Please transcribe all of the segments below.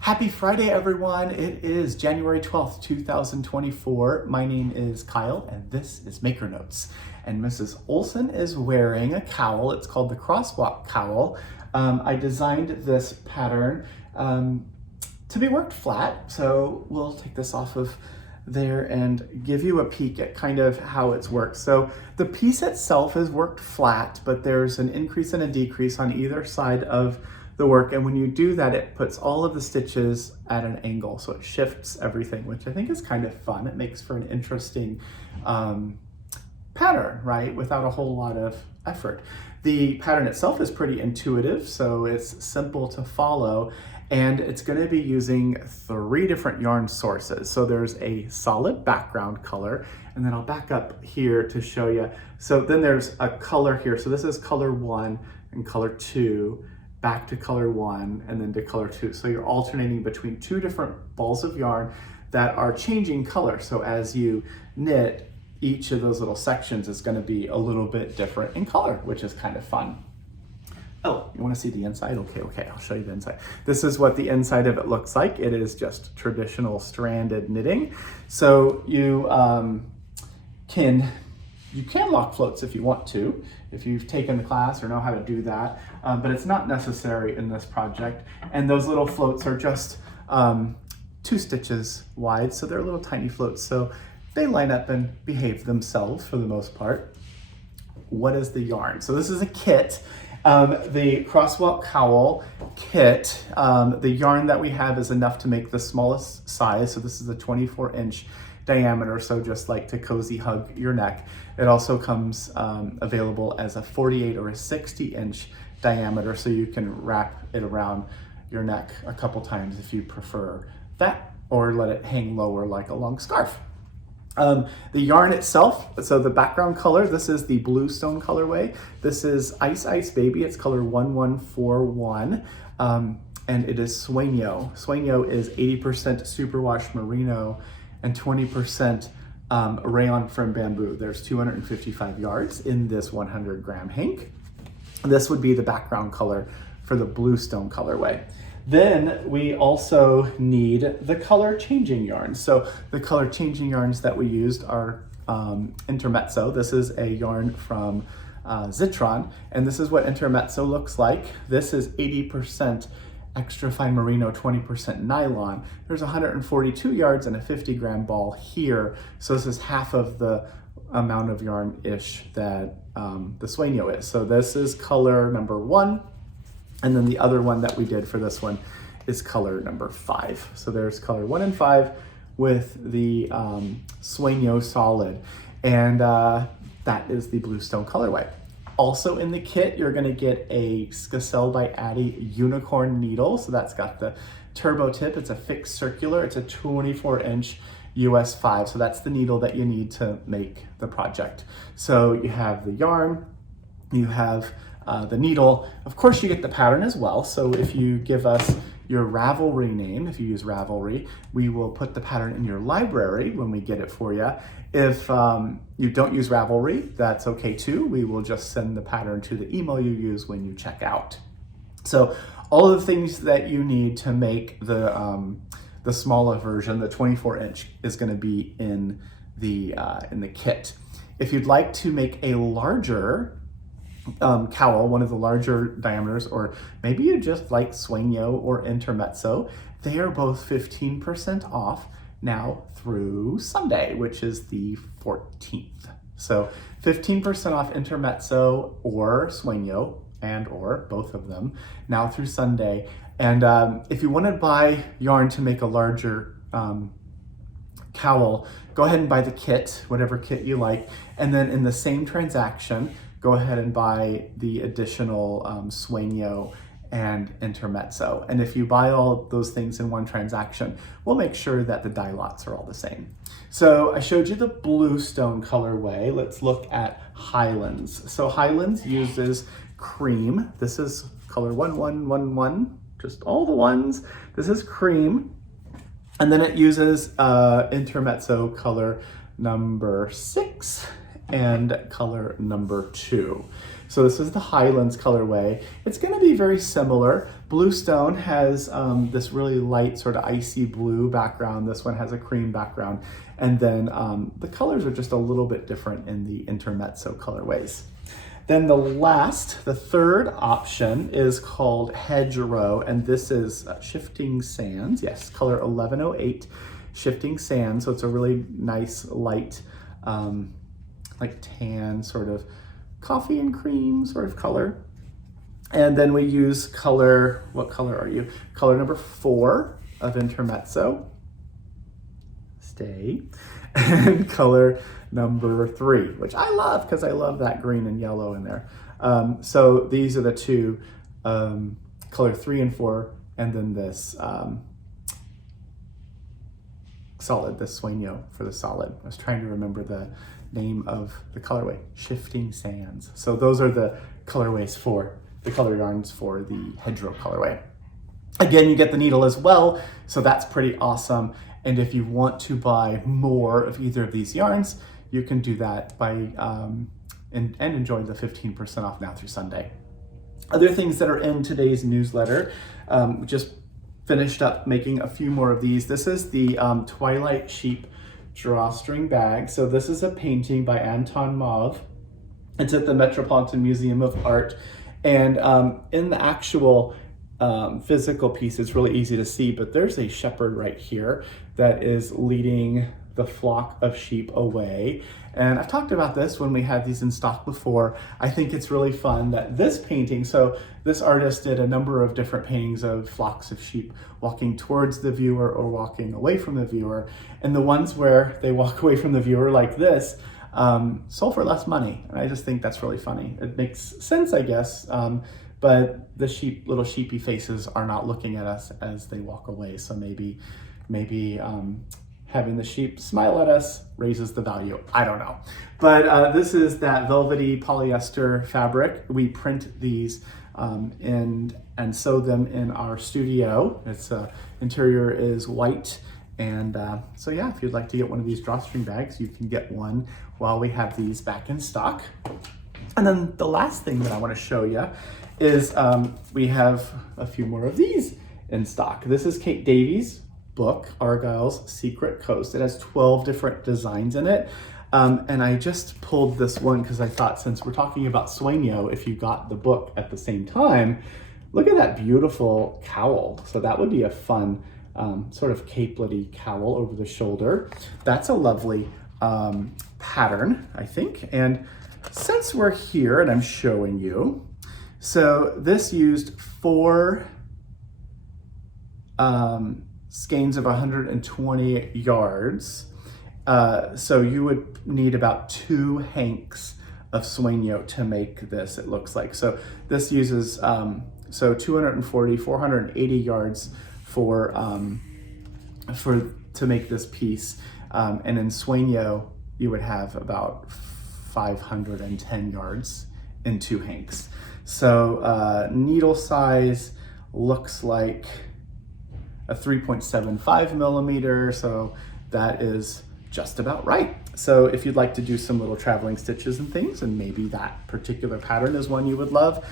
Happy Friday, everyone. It is January 12th, 2024. My name is Kyle, and this is Maker Notes. And Mrs. Olson is wearing a cowl. It's called the Crosswalk Cowl. I designed this pattern to be worked flat, so we'll take this off of there and give you a peek at kind of how it's worked. So the piece itself is worked flat, but there's an increase and a decrease on either side of the work, and when you do that, it puts all of the stitches at an angle, so it shifts everything, which I think is kind of fun. It makes for an interesting pattern, right, without a whole lot of effort. The pattern itself is pretty intuitive, so it's simple to follow, and it's going to be using 3 different yarn sources. So there's a solid background color, and then I'll back up here to show you. So then there's a color here. So this is color 1 and color 2, back to color 1 and then to color 2. So you're alternating between 2 different balls of yarn that are changing color. So as you knit, each of those little sections is going to be a little bit different in color, which is kind of fun. Oh, you want to see the inside? Okay, I'll show you the inside. This is what the inside of it looks like. It is just traditional stranded knitting. So you can lock floats if you want to, if you've taken the class or know how to do that, but it's not necessary in this project. And those little floats are just 2 stitches wide, so they're little tiny floats. So they line up and behave themselves for the most part. What is the yarn? So this is a kit. The Crosswalk Cowl kit, the yarn that we have is enough to make the smallest size. So this is a 24-inch diameter, so just like to cozy hug your neck. It also comes available as a 48 or a 60-inch diameter, so you can wrap it around your neck a couple times if you prefer that, or let it hang lower like a long scarf. The yarn itself, so the background color, this is the Bluestone colorway. This is Ice Ice Baby. It's color 1141, and it is Sueño. Sueño is 80% superwash merino and 20% rayon from bamboo. There's 255 yards in this 100-gram hank. This would be the background color for the Bluestone colorway. Then we also need the color changing yarns. So the color changing yarns that we used are Intermezzo. This is a yarn from Zitron, and this is what Intermezzo looks like. This is 80% extra fine merino, 20% nylon. There's 142 yards and a 50-gram ball here. So this is half of the amount of yarn-ish that the Sueño is. So this is color number 1. And then the other one that we did for this one is color number 5. So there's color 1 and 5 with the Sueño solid. And that is the Bluestone colorway. Also in the kit, you're gonna get a Skacel by Addi unicorn needle. So that's got the turbo tip. It's a fixed circular. It's a 24-inch US 5. So that's the needle that you need to make the project. So you have the yarn, you have the needle. Of course, you get the pattern as well. So if you give us your Ravelry name, if you use Ravelry, we will put the pattern in your library when we get it for you. If you don't use Ravelry, that's okay too. We will just send the pattern to the email you use when you check out. So all of the things that you need to make the smaller version, the 24-inch, is going to be in the kit. If you'd like to make a larger cowl, one of the larger diameters, or maybe you just like Sueño or Intermezzo, they are both 15% off now through Sunday, which is the 14th. So 15% off Intermezzo or Sueño, and or both of them, now through Sunday. And if you want to buy yarn to make a larger cowl, go ahead and buy the kit, whatever kit you like, and then in the same transaction, go ahead and buy the additional Sueño and Intermezzo. And if you buy all those things in one transaction, we'll make sure that the dye lots are all the same. So I showed you the Bluestone colorway. Let's look at Highlands. So Highlands uses cream. This is color 1111, just all the ones. This is cream. And then it uses Intermezzo color number 6 and color number 2. So this is the Highlands colorway. It's going to be very similar, Bluestone has this really light sort of icy blue background. This one has a cream background. And then the colors are just a little bit different in the Intermezzo colorways. Then the third option is called Hedgerow, and this is Shifting Sands. Yes, color 1108, Shifting Sands. So it's a really nice light, like tan sort of coffee and cream sort of color. And then we use color, what color are you? Color number 4 of Intermezzo. Stay. And color number 3, which I love because I love that green and yellow in there. So these are the two, color 3 and 4, and then this solid, the Sueño for the solid. I was trying to remember the name of the colorway, Shifting Sands. So those are the colorways for the color yarns for the Hedgerow colorway. Again, you get the needle as well, so that's pretty awesome. And if you want to buy more of either of these yarns, you can do that by and enjoy the 15% off now through Sunday. Other things that are in today's newsletter, just finished up making a few more of these. This is the Twilight Sheep drawstring bag. So this is a painting by Anton Mauve. It's at the Metropolitan Museum of Art. And in the actual physical piece, it's really easy to see, but there's a shepherd right here that is leading the flock of sheep away. And I've talked about this when we had these in stock before. I think it's really fun that this painting, so this artist did a number of different paintings of flocks of sheep walking towards the viewer or walking away from the viewer. And the ones where they walk away from the viewer like this, sold for less money. And I just think that's really funny. It makes sense, I guess. But the little sheepy faces are not looking at us as they walk away. So maybe having the sheep smile at us raises the value. I don't know. But this is that velvety polyester fabric. We print these and sew them in our studio. Its interior is white. And so yeah, if you'd like to get one of these drawstring bags, you can get one while we have these back in stock. And then the last thing that I want to show you is we have a few more of these in stock. This is Kate Davies' book, Argyle's Secret Coast. It has 12 different designs in it. And I just pulled this one because I thought, since we're talking about Sueño, if you got the book at the same time, look at that beautiful cowl. So that would be a fun sort of capelet-y cowl over the shoulder. That's a lovely pattern, I think. And since we're here and I'm showing you, so this used 4 skeins of 120 yards. So you would need about 2 hanks of Sueño to make this, it looks like. So this uses, so 240, 480 yards to make this piece. And in Sueño, you would have about 510 yards in 2 hanks. So needle size looks like a 3.75 millimeter. So that is just about right. So if you'd like to do some little traveling stitches and things, and maybe that particular pattern is one you would love.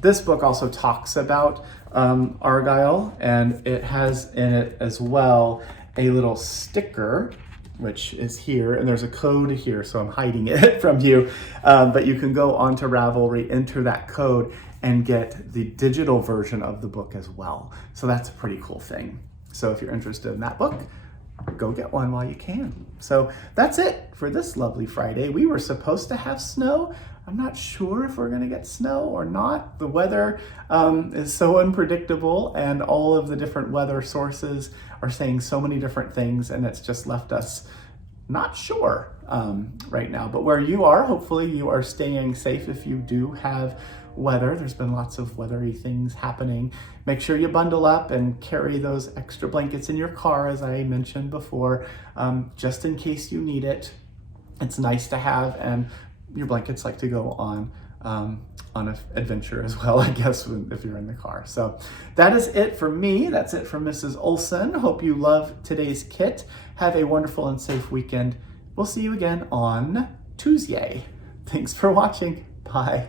This book also talks about Argyle, and it has in it as well a little sticker, which is here, and there's a code here, so I'm hiding it from you, but you can go onto Ravelry, enter that code, and get the digital version of the book as well. So that's a pretty cool thing. So if you're interested in that book, go get one while you can. So that's it for this lovely Friday. We were supposed to have snow. I'm not sure if we're gonna get snow or not. The weather is so unpredictable, and all of the different weather sources are saying so many different things, and it's just left us not sure right now. But where you are, hopefully you are staying safe if you do have weather. There's been lots of weathery things happening. Make sure you bundle up and carry those extra blankets in your car, as I mentioned before, just in case you need it. It's nice to have, and your blankets like to go on an adventure as well, I guess, if you're in the car. So that is it for me. That's it for Mrs. Olson. Hope you love today's kit. Have a wonderful and safe weekend. We'll see you again on Tuesday. Thanks for watching. Bye.